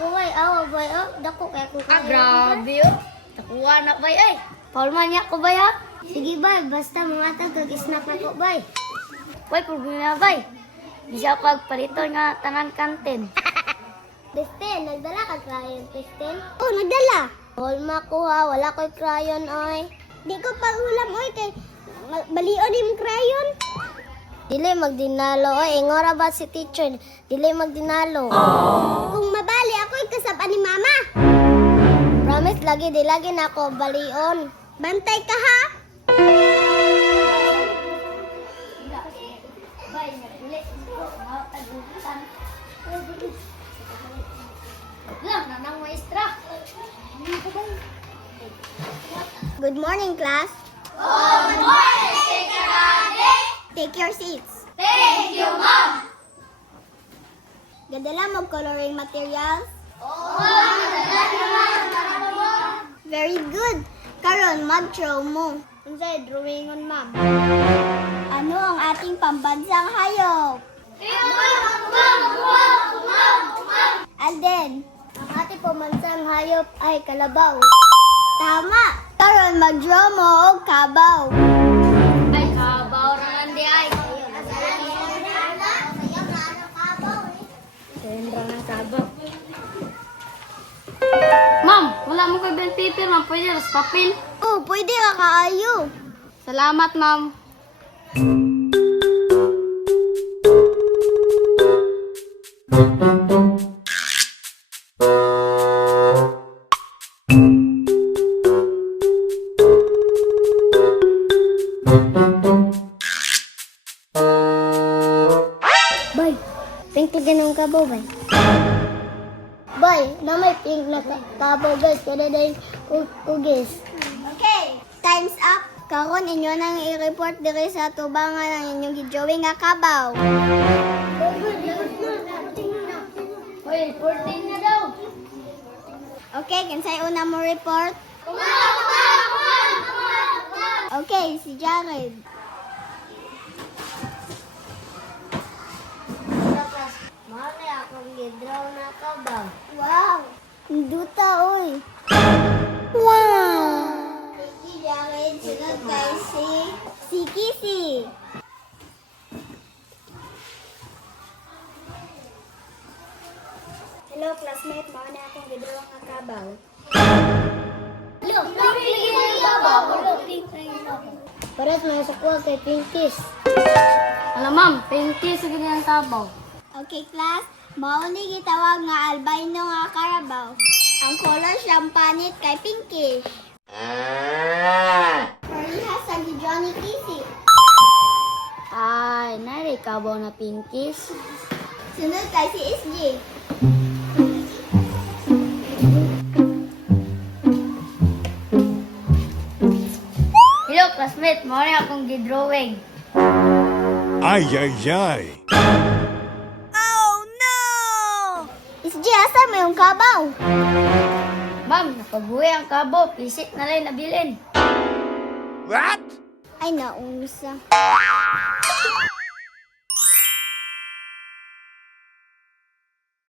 ako bay. Awa bay. Oh, dako kaya ko kaya. Grabe oh. Nakuha na bay ay. Paulman niya ko bay ha. Sige bay, basta mga tagog snack na ko bay. Bay, problema bay. Bisa pag palito nga tanan kantin. Kristen, nagdala ka crayon, Kristen? Oo, nagdala. Paulma ko ha, wala ko'y crayon oy. Di ko pag-ulam oy kay balion yung crayon. Dili magdinalo oy, ingora ba si teacher? Dili magdinalo. Kung mabali ako kasaba ni mama. Promise lagi di lagi na ako balion. Bantay ka ha. Good morning, class. Good morning, Teacher Ate. Take your seats. Thank you, Mom. Gadala mo coloring materials. Very good. Karon, mag-draw mo. Unsay drawing on, ma'am? Ano ang ating pambansang hayop? Alden, ang ating pambansang hayop ay kalabaw. Tama. Karon, mag-draw mo og kabaw. Ay, kabaw na lang di ay. Sendra ng kabaw. Ma'am, wala mo kay Ben paper, ma'am. Pwede ras papel. Oh, pwede ka kaayo. Salamat, ma'am. Bay, pink lagi ng kabaw, bay. Bay, na may pink na kabaw, guys. Kada na yung ugis. Okay, time's up. Karon inyo nang i-report diri sa tubangan ng inyong gidrawing nga kabaw. Hoy, 14 na daw. Okay, kinsay una mo report? Okay, si Jared. Mali akong gidraw na kabaw. Wow! Duta, oy! Wow! Si Jared, sunod kay si Kissy. Hello, classmate. Mao na akong gidraw nga kabaw. Hello, pink lagi ng kabaw. Hello, pink lagi ng kabaw. Pares mga sukuha kay Pinkies. Alam, ma'am, pinky sa ganyan kabaw. Okay, class. Mao ni gitawag nga albino nga karabaw. Ang color siyang panit kay pinkish. Pariha sa ni Johnny Kissy. Ay, nari kabaw na pinkies. Sunod kay si SG. Hello, classmate. Mori akong gidrawing. Ay, ay, ay. SG, asa mo yung kabaw? Ma'am, napabuhay ang kabaw. Pisit na lang nabilin. What? Ay, naunsa.